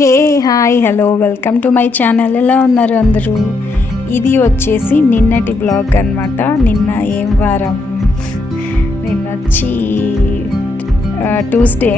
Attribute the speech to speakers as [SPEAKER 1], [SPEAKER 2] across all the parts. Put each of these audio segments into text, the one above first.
[SPEAKER 1] Hey hi hello welcome to my channel. ఎలా ఉన్నారు అందరూ? ఇది వచ్చేసి నిన్నటి బ్లాగ్ అనమాట నిన్న ఏం వారం? నిన్న వచ్చి ట్యూస్డే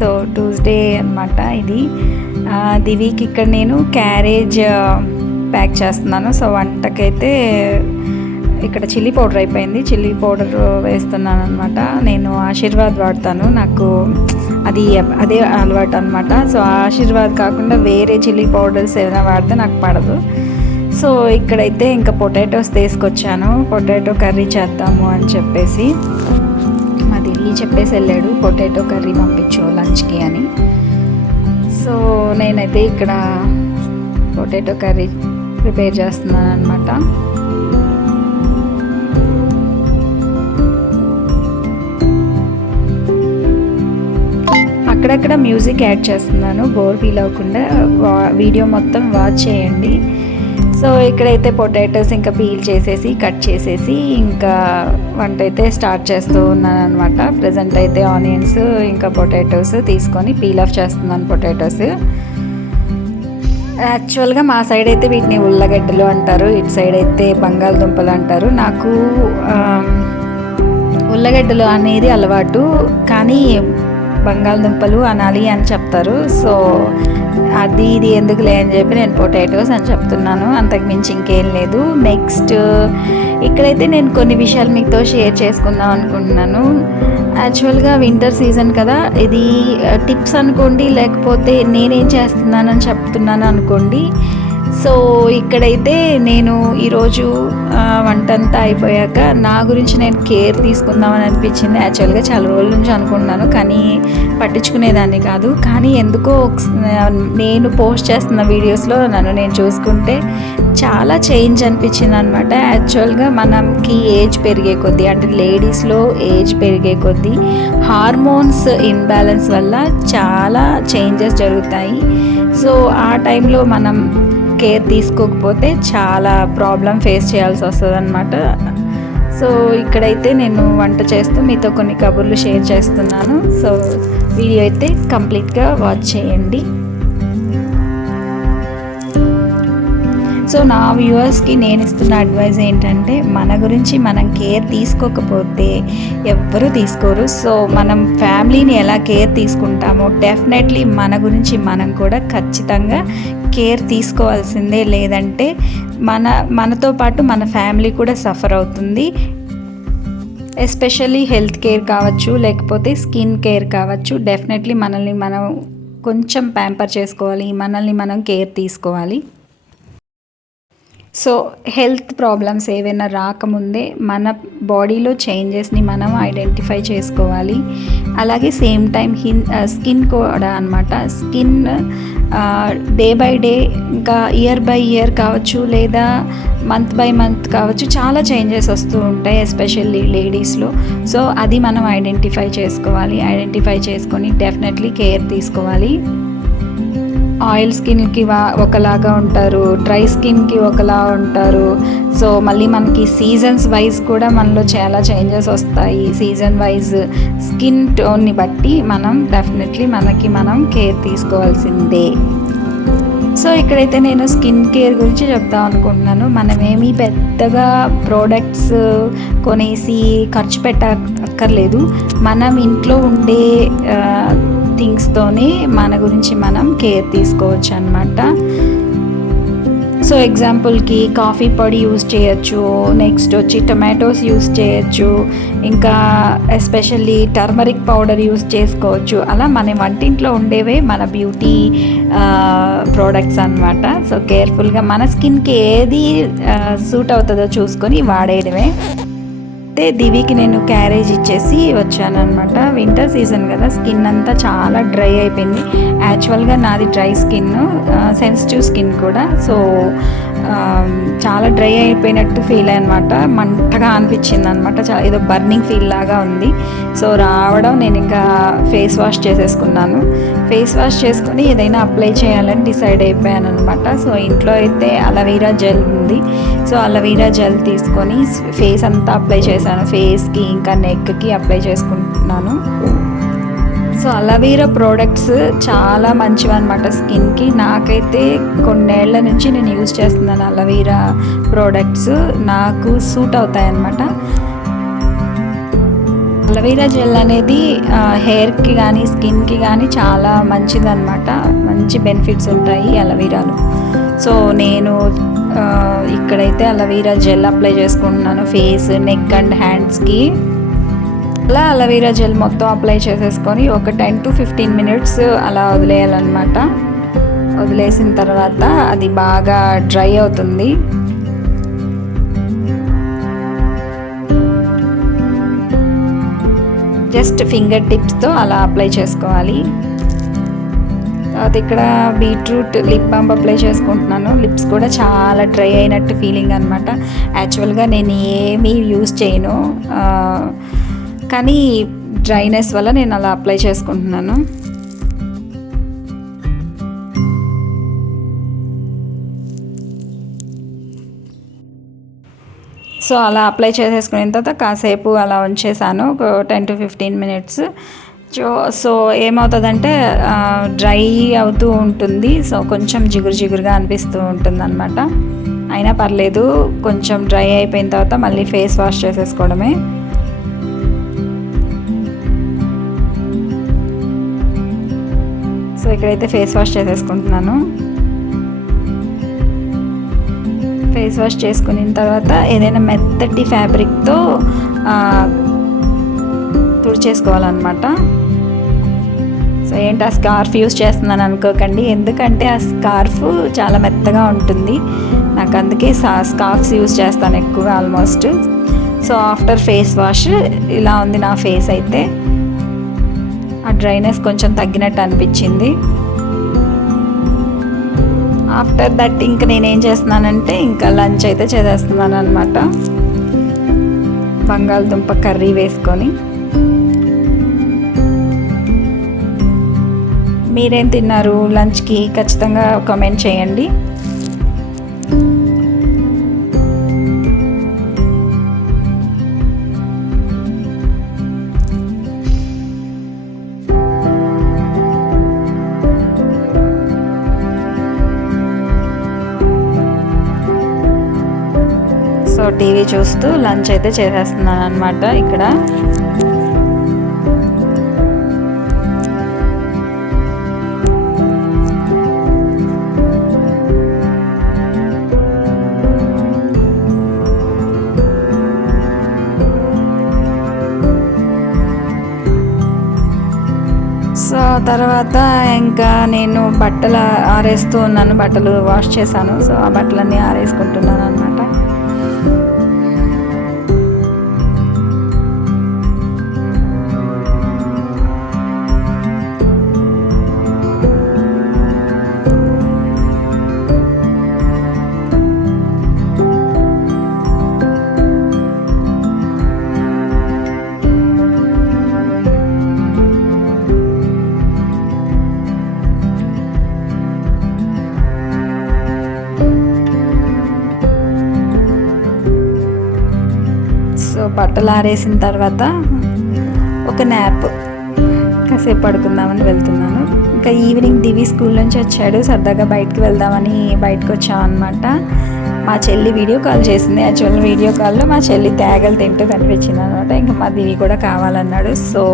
[SPEAKER 1] సో ట్యూస్డే అనమాట ఇది. ది వీక్ ఇక్కడ నేను క్యారేజ్ ప్యాక్ చేస్తున్నాను. సో వంటకైతే ఇక్కడ చిల్లీ పౌడర్ అయిపోయింది. చిల్లీ పౌడర్ వేస్తున్నాను అనమాట నేను ఆశీర్వాద్ వాడతాను. నాకు అది అదే అలవాటు అనమాట సో ఆశీర్వాద్ కాకుండా వేరే చిల్లీ పౌడర్స్ ఏదైనా వాడితే నాకు పడదు. సో ఇక్కడైతే ఇంకా పొటాటోస్ తీసుకొచ్చాను. పొటాటో కర్రీ చేద్దాము అని చెప్పేసి. అది చెప్పేసి వెళ్ళాడు పొటాటో కర్రీ పంపించు లంచ్కి అని. సో నేనైతే ఇక్కడ పొటాటో కర్రీ ప్రిపేర్ చేస్తున్నాను అనమాట అక్కడక్కడ మ్యూజిక్ యాడ్ చేస్తున్నాను బోర్ ఫీల్ అవ్వకుండా వా- వీడియో మొత్తం వాచ్ చేయండి. సో ఇక్కడైతే పొటాటోస్ ఇంకా పీల్ చేసేసి కట్ చేసేసి ఇంకా వంట అయితే స్టార్ట్ చేస్తూ ఉన్నాను అనమాట ప్రజెంట్ అయితే ఆనియన్స్ ఇంకా పొటాటోస్ తీసుకొని పీల్ ఆఫ్ చేస్తున్నాను పొటాటోస్. యాక్చువల్గా మా సైడ్ అయితే వీటిని ఉల్లగడ్డలు అంటారు ఇటు సైడ్ అయితే బంగాళదుంపలు అంటారు. నాకు ఉల్లగడ్డలు అనేది అలవాటు కానీ బంగాళదుంపలు అనాలి అని చెప్తారు. సో అది ఇది ఎందుకులే అని చెప్పి నేను పొటాటోస్ అని చెప్తున్నాను. అంతకు మించి ఇంకేం లేదు. నెక్స్ట్ ఇక్కడైతే నేను కొన్ని విషయాలు మీతో షేర్ చేసుకుందాం అనుకుంటున్నాను. యాక్చువల్గా వింటర్ సీజన్ కదా. ఇది uh, టిప్స్ అనుకోండి లేకపోతే నేనేం చేస్తున్నానని చెప్తున్నాను అనుకోండి. సో ఇక్కడైతే నేను ఈరోజు వంటంతా వంట అంతా అయిపోయాక నా గురించి నేను కేర్ తీసుకుందామని అనిపించింది. యాక్చువల్గా చాలా రోజుల నుంచి అనుకుంటున్నాను కానీ పట్టించుకునేదాన్ని కాదు. కానీ ఎందుకో నేను పోస్ట్ చేస్తున్న వీడియోస్లో నన్ను నేను చూసుకుంటే చాలా చేంజ్ అనిపించింది అనమాట యాక్చువల్గా మనకి ఏజ్ పెరిగే కొద్దీ అంటే లేడీస్లో ఏజ్ పెరిగే కొద్దీ హార్మోన్స్ ఇన్బ్యాలెన్స్ వల్ల చాలా చేంజెస్ జరుగుతాయి. సో ఆ టైంలో మనం కేర్ తీసుకోకపోతే చాలా ప్రాబ్లం ఫేస్ చేయాల్సి వస్తుంది అనమాట సో ఇక్కడైతే నేను వంట చేస్తూ మీతో కొన్ని కబుర్లు షేర్ చేస్తున్నాను. సో వీడియో అయితే కంప్లీట్గా వాచ్ చేయండి. సో నా వ్యూవర్స్కి నేను ఇస్తున్న అడ్వైజ్ ఏంటంటే మన గురించి మనం కేర్ తీసుకోకపోతే ఎవ్వరూ తీసుకోరు. సో మనం ఫ్యామిలీని ఎలా కేర్ తీసుకుంటామో డెఫినెట్లీ మన గురించి మనం కూడా ఖచ్చితంగా కేర్ తీసుకోవాల్సిందే లేదంటే మన మనతో పాటు మన ఫ్యామిలీ కూడా సఫర్ అవుతుంది. ఎస్పెషల్లీ హెల్త్ కేర్ కావచ్చు లేకపోతే స్కిన్ కేర్ కావచ్చు డెఫినెట్లీ మనల్ని మనం కొంచెం ప్యాంపర్ చేసుకోవాలి మనల్ని మనం కేర్ తీసుకోవాలి. సో హెల్త్ ప్రాబ్లమ్స్ ఏవైనా రాకముందే మన బాడీలో చేంజెస్ని మనం ఐడెంటిఫై చేసుకోవాలి. అలాగే సేమ్ టైం హిన్ స్కిన్ కూడా అనమాట స్కిన్ డే బై డే ఇంకా ఇయర్ బై ఇయర్ కావచ్చు లేదా మంత్ బై మంత్ కావచ్చు చాలా చేంజెస్ వస్తూ ఉంటాయి ఎస్పెషల్లీ లేడీస్లో. సో అది మనం ఐడెంటిఫై చేసుకోవాలి. ఐడెంటిఫై చేసుకొని డెఫినెట్లీ కేర్ తీసుకోవాలి. ఆయిల్ స్కిన్కి వా ఒకలాగా ఉంటారు డ్రై స్కిన్కి ఒకలా ఉంటారు. సో మళ్ళీ మనకి సీజన్స్ వైజ్ కూడా మనలో చాలా చేంజెస్ వస్తాయి. సీజన్ వైజ్ స్కిన్ టోన్ని బట్టి మనం డెఫినెట్లీ మనకి మనం కేర్ తీసుకోవాల్సిందే. సో ఇక్కడైతే నేను స్కిన్ కేర్ గురించి చెప్దాం అనుకుంటున్నాను. మనమేమి పెద్దగా ప్రోడక్ట్స్ కొనేసి ఖర్చు పెట్టక్కర్లేదు. మనం ఇంట్లో ఉండే థింగ్స్తోనే మన గురించి మనం కేర్ తీసుకోవచ్చు అనమాట సో ఎగ్జాంపుల్కి కాఫీ పొడి యూస్ చేయొచ్చు నెక్స్ట్ వచ్చి టొమాటోస్ యూస్ చేయొచ్చు ఇంకా ఎస్పెషల్లీ టర్మరిక్ పౌడర్ యూస్ చేసుకోవచ్చు. అలా మన వంటింట్లో ఉండేవే మన బ్యూటీ ప్రోడక్ట్స్ అన్నమాట. సో కేర్ఫుల్గా మన స్కిన్కి ఏది సూట్ అవుతుందో చూసుకొని వాడేయడమే. అయితే దివికి నేను క్యారేజ్ ఇచ్చేసి వచ్చాను అనమాట వింటర్ సీజన్ కదా స్కిన్ అంతా చాలా డ్రై అయిపోయింది. యాక్చువల్గా నాది డ్రై స్కిన్ సెన్సిటివ్ స్కిన్ కూడా. సో చాలా డ్రై అయిపోయినట్టు ఫీల్ అనమాట మంటగా అనిపించింది అనమాట చాలా ఏదో బర్నింగ్ ఫీల్ లాగా ఉంది. సో రావడం నేను ఇంకా ఫేస్ వాష్ చేసేసుకున్నాను. ఫేస్ వాష్ చేసుకొని ఏదైనా అప్లై చేయాలని డిసైడ్ అయిపోయాను అనమాట సో ఇంట్లో అయితే అలవీరా జెల్ ఉంది. సో అలవీరా జెల్ తీసుకొని ఫేస్ అంతా అప్లై చేశాను. ఫేస్కి ఇంకా నెక్కి అప్లై చేసుకుంటున్నాను. సో అలవీరా ప్రోడక్ట్స్ చాలా మంచివి అనమాట స్కిన్కి. నాకైతే కొన్నేళ్ళ నుంచి నేను యూజ్ చేస్తున్నాను అలవీరా ప్రోడక్ట్స్ నాకు సూట్ అవుతాయి అన్నమాట. అలవీరా జెల్ అనేది హెయిర్కి కానీ స్కిన్కి కానీ చాలా మంచిదన్నమాట మంచి బెనిఫిట్స్ ఉంటాయి అలవీరాలు. సో నేను ఇక్కడైతే అలవీరా జెల్ అప్లై చేసుకుంటున్నాను. ఫేస్ నెక్ అండ్ హ్యాండ్స్కి అలా అలవీరా జెల్ మొత్తం అప్లై చేసేసుకొని ఒక టెన్ టు ఫిఫ్టీన్ మినిట్స్ అలా వదిలేయాలన్నమాట. వదిలేసిన తర్వాత అది బాగా డ్రై అవుతుంది. జస్ట్ ఫింగర్ టిప్స్తో అలా అప్లై చేసుకోవాలి. తర్వాత ఇక్కడ బీట్రూట్ లిప్ బామ్ అప్లై చేసుకుంటున్నాను. లిప్స్ కూడా చాలా డ్రై అయినట్టు ఫీలింగ్ అనమాట యాక్చువల్గా నేను ఏమీ యూస్ చేయను. కానీ డ్రైనెస్ వల్ల నేను అలా అప్లై చేసుకుంటున్నాను. సో అలా అప్లై చేసేసుకున్న తర్వాత కాసేపు అలా ఉంచేసాను ఒక ten to fifteen minutes. So so ఏమవుతుందంటే డ్రై అవుతూ ఉంటుంది సో కొంచెం జిగురు జిగురుగా అనిపిస్తూ ఉంటుంది అనమాట అయినా పర్లేదు కొంచెం డ్రై అయిపోయిన తర్వాత మళ్ళీ ఫేస్ వాష్ చేసేసుకోవడమే. సో ఇక్కడైతే ఫేస్ వాష్ చేసేసుకుంటున్నాను. ఫేస్ వాష్ చేసుకున్న తర్వాత ఏదైనా మెత్తటి ఫ్యాబ్రిక్తో తుడిచేసుకోవాలన్నమాట. సో ఏంటి ఆ స్కార్ఫ్ యూస్ చేస్తున్నాను అనుకోకండి. ఎందుకంటే ఆ స్కార్ఫ్ చాలా మెత్తగా ఉంటుంది. నాకు అందుకే స్కార్ఫ్స్ యూస్ చేస్తాను ఎక్కువ almost. So after face wash ఇలా ఉంది నా ఫేస్ అయితే. డ్రైనెస్ కొంచెం తగ్గినట్టు అనిపించింది. ఆఫ్టర్ దట్ ఇంక నేనేం చేస్తున్నానంటే ఇంకా లంచ్ అయితే చేసేస్తున్నాను అనమాట బంగాళదుంప కర్రీ వేసుకొని. మీరేం తిన్నారు? లంచ్కి ఖచ్చితంగా కమెంట్ చేయండి. టీవీ చూస్తూ లంచ్ అయితే చేసేస్తున్నాను అనమాట ఇక్కడ. సో తర్వాత ఇంకా నేను బట్టలు ఆరేస్తూ ఉన్నాను బట్టలు వాష్ చేశాను. సో ఆ బట్టలన్నీ ఆరేసుకుంటున్నాను అనమాట బట్టలు ఆరేసిన తర్వాత ఒక న్యాప్ కాసేపు పడుకుందామని వెళ్తున్నాను. ఇంకా ఈవినింగ్ దివి స్కూల్ నుంచి వచ్చాడు. సరదాగా బయటకు వెళ్దామని బయటకు వచ్చామన్నమాట. మా చెల్లి వీడియో కాల్ చేసింది. యాక్చువల్ వీడియో కాల్లో మా చెల్లి తేగలు తింటూ కనిపించింది అనమాట ఇంకా మా దివి కూడా కావాలన్నాడు. సో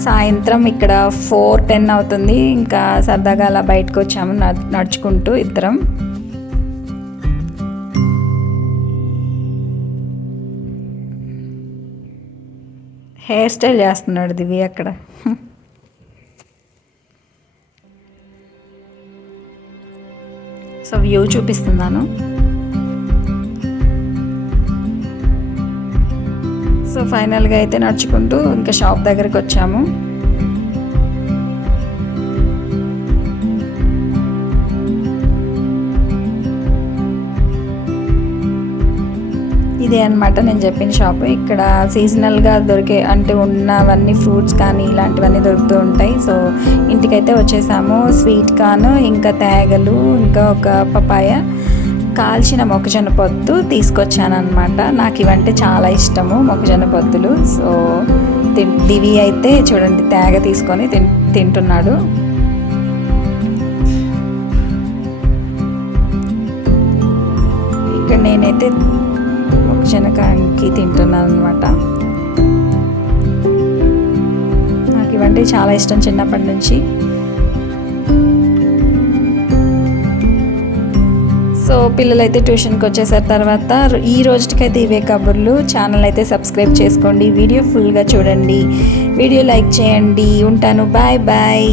[SPEAKER 1] సాయంత్రం ఇక్కడ ఫోర్ టెన్ అవుతుంది. ఇంకా సరదాగా అలా బయటకు వచ్చాము. నడుచుకుంటూ ఇద్దరం. హెయిర్ స్టైల్ చేస్తున్నాడు దివి అక్కడ. సో వ్యూ చూపిస్తున్నాను. సో ఫైనల్గా అయితే నడుచుకుంటూ ఇంకా షాప్ దగ్గరికి వచ్చాము. ఇదే అనమాట నేను చెప్పిన షాప్ ఇక్కడ సీజనల్గా దొరికే అంటే ఉన్నవన్నీ ఫ్రూట్స్ కానీ ఇలాంటివన్నీ దొరుకుతూ ఉంటాయి. సో ఇంటికైతే వచ్చేసాము. స్వీట్ కార్న్ ఇంకా తేగలు ఇంకా ఒక పపాయ కాల్చిన మొక్కజొన్న పొత్తు తీసుకొచ్చాను నాకు ఇవంటే చాలా ఇష్టము మొక్కజొన్న పొత్తులు. సో దివి అయితే చూడండి తేగ తీసుకొని తింటున్నాడు. ఇక్కడ నేనైతే మొక్కజొన్న తింటున్నాను అనమాట నాకు ఇవంటే చాలా ఇష్టం చిన్నప్పటి నుంచి. సో పిల్లలైతే ట్యూషన్కి వచ్చేసారు తర్వాత ఈ రోజుకైతే ఇవే కబుర్లు. ఛానల్ అయితే సబ్స్క్రైబ్ చేసుకోండి. వీడియో ఫుల్గా చూడండి. వీడియో లైక్ చేయండి. ఉంటాను. Bye bye.